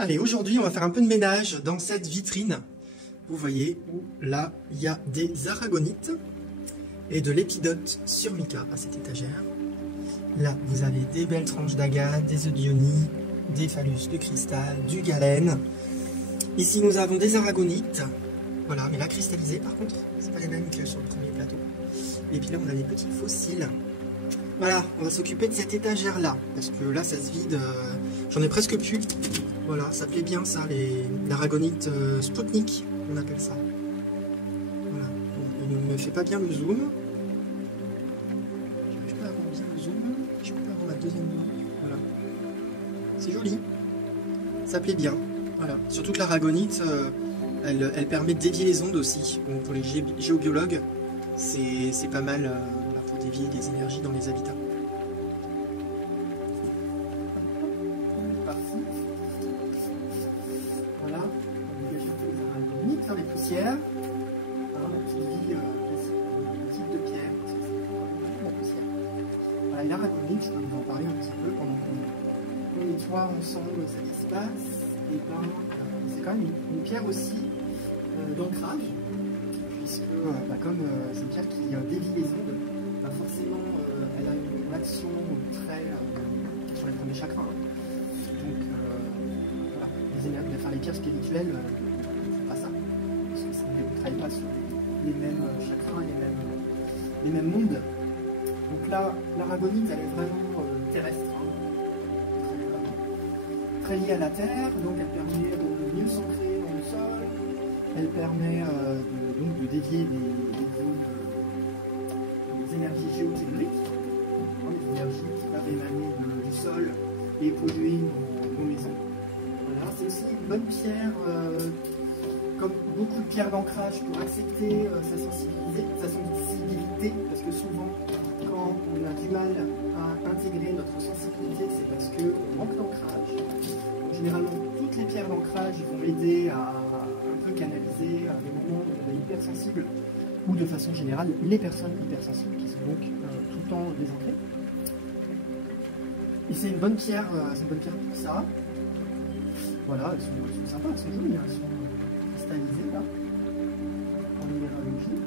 Allez, aujourd'hui, on va faire un peu de ménage dans cette vitrine. Vous voyez où là, il y a des aragonites et de l'épidote sur mica à cette étagère. Là, vous avez des belles tranches d'agate, des œufs d'ionie, des phallus de cristal, du galène. Ici, nous avons des aragonites. Voilà, mais là, cristallisés, par contre, c'est pas les mêmes que sur le premier plateau. Et puis là, on a des petits fossiles. Voilà, on va s'occuper de cette étagère-là, parce que là, ça se vide. J'en ai presque plus. Voilà, ça plaît bien, ça, les aragonites Spoutnik, on appelle ça. Voilà, il ne me fait pas bien le zoom. J'arrive pas à avoir bien le zoom. Je peux pas avoir la deuxième main. Voilà. C'est joli. Ça plaît bien. Voilà. Surtout que l'aragonite, elle permet de dévier les ondes aussi. Donc pour les géobiologues, c'est pas mal pour dévier des énergies dans les habitats. Parti. Voilà. On dégage un peu les aragonites dans les poussières. La petite vie classique de pierre. La poussière. Voilà, et l'aragonite, je peux vous en parler un petit peu pendant qu'on nettoie ensemble cet espace. Et ben, c'est quand même une pierre aussi d'ancrage, puisque comme c'est une pierre qui dévie les ondes, forcément elle a une action très sur les premiers chakras. Donc voilà, les pierres spirituelles c'est pas ça, parce que ça ne travaille pas sur les mêmes chakras, les mêmes mondes. Donc là, l'aragonite elle est vraiment terrestre. Très liée à la terre, donc elle permet de mieux s'ancrer dans le sol, elle permet de dévier les énergies géotelluriques, les énergies qui peuvent émaner du sol et polluer nos maisons. Voilà, c'est aussi une bonne pierre, comme beaucoup de pierres d'ancrage, pour accepter sa sensibilité, parce que souvent, quand on a du mal à intégrer notre sensibilité, c'est parce qu'on manque d'ancrage. Généralement, toutes les pierres d'ancrage vont aider à un peu canaliser des moments où on est hypersensible, ou de façon générale, les personnes hypersensibles qui sont donc tout le temps désancrées. Et c'est une bonne pierre pour ça. Voilà, elles sont sympas, elles sont jolies, elles sont cristallisées là, en minéralogie.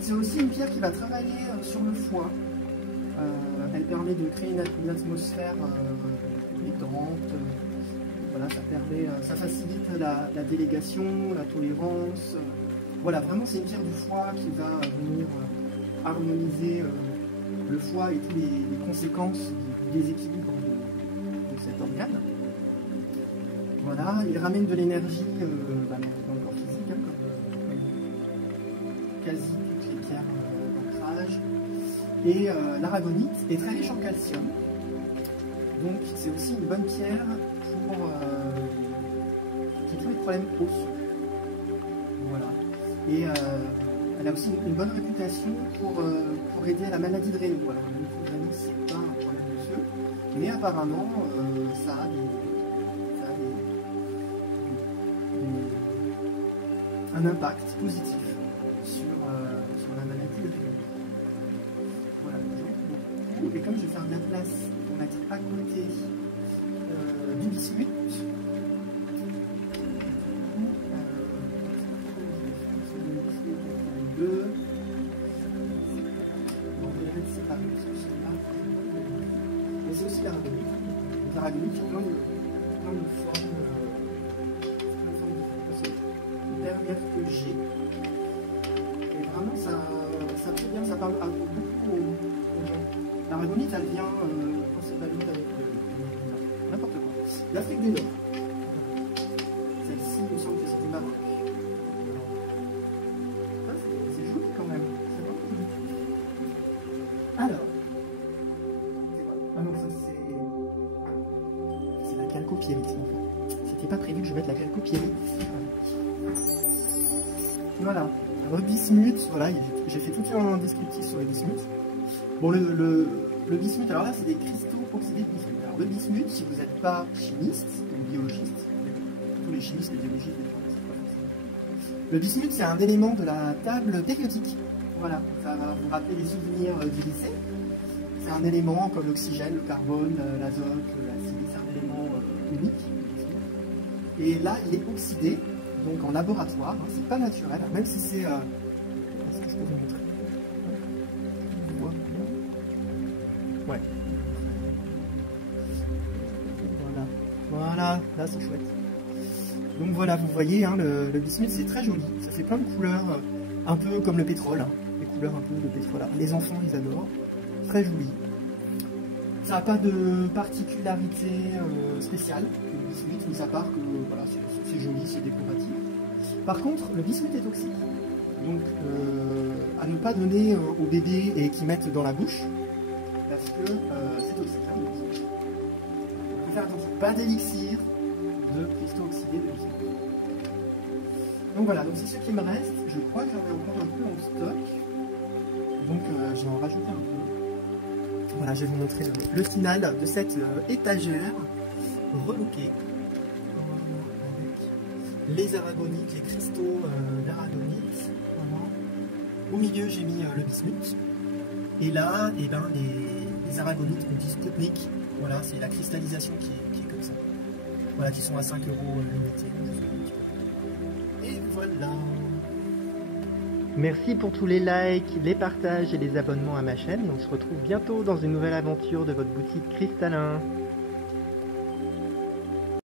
C'est aussi une pierre qui va travailler sur le foie. Elle permet de créer une atmosphère détente. Voilà, ça facilite la délégation, la tolérance. Voilà, vraiment c'est une pierre du foie qui va venir harmoniser le foie et toutes les conséquences du déséquilibre de cet organe. Voilà, il ramène de l'énergie dans le corps physique, comme quasi toutes les pierres d'ancrage. Et l'aragonite est très riche en calcium. Donc c'est aussi une bonne pierre pour tous les problèmes osseux. Voilà. Et elle a aussi une bonne réputation pour aider à la maladie de Raynaud. Alors la maladie de Raynaud, c'est pas un problème osseux, mais apparemment ça a un impact positif sur la maladie de Raynaud. Voilà. Et comme je vais faire de la place pour mettre à côté du bismuth, mais c'est aussi l'aragonite. Les aragonites, il y a plein de formes. La dernière que j'ai. Et vraiment, ça plaît bien, ça parle à beaucoup aux gens. L'aragonite, elle vient principalement avec n'importe quoi. L'Afrique du Nord. Celle-ci, il me semble que c'est du Maroc. C'est joli quand même. C'est vraiment joli. Alors, c'est quoi? Ah non, ça c'est la calcopyrite. C'était pas prévu que je mette la calcopyrite. Voilà. Le bismuth, voilà, j'ai fait tout un descriptif sur les bismuths. Bon, le bismuth, alors là, c'est des cristaux oxydés de bismuth. Alors, le bismuth, si vous n'êtes pas chimiste ou biologiste, tous les chimistes et biologistes, le bismuth, c'est un élément de la table périodique. Voilà, ça va vous rappeler les souvenirs du lycée. C'est un élément comme l'oxygène, le carbone, l'azote, l'acide, c'est un élément Et là, il est oxydé, donc en laboratoire, hein, c'est pas naturel, même si c'est... Est-ce que je peux vous montrer? Ouais. Voilà, là c'est chouette. Donc voilà, vous voyez, hein, le bismuth c'est très joli, ça fait plein de couleurs, un peu comme le pétrole, hein, des couleurs un peu de pétrole. Alors, les enfants ils adorent, très joli. Ça n'a pas de particularité spéciale, le bismuth, mis à part que voilà, c'est joli, c'est décoratif. Par contre, le bismuth est toxique, donc à ne pas donner aux bébés et qu'ils mettent dans la bouche, parce que c'est toxique. Hein, il faut faire attention, pas d'élixir de cristaux oxydés de bismuth. Donc voilà, donc c'est ce qui me reste. Je crois que j'en ai encore un peu en stock, donc je vais en rajouter un peu. Voilà, je vais vous montrer le final de cette étagère relookée avec les aragonites, les cristaux d'aragonite. Voilà. Au milieu, j'ai mis le bismuth. Et là, eh ben, les aragonites, on dit Spoutnik. Voilà, c'est la cristallisation qui est comme ça. Voilà, qui sont à 5 € l'unité. Et voilà. Merci pour tous les likes, les partages et les abonnements à ma chaîne. On se retrouve bientôt dans une nouvelle aventure de votre boutique Cristallin.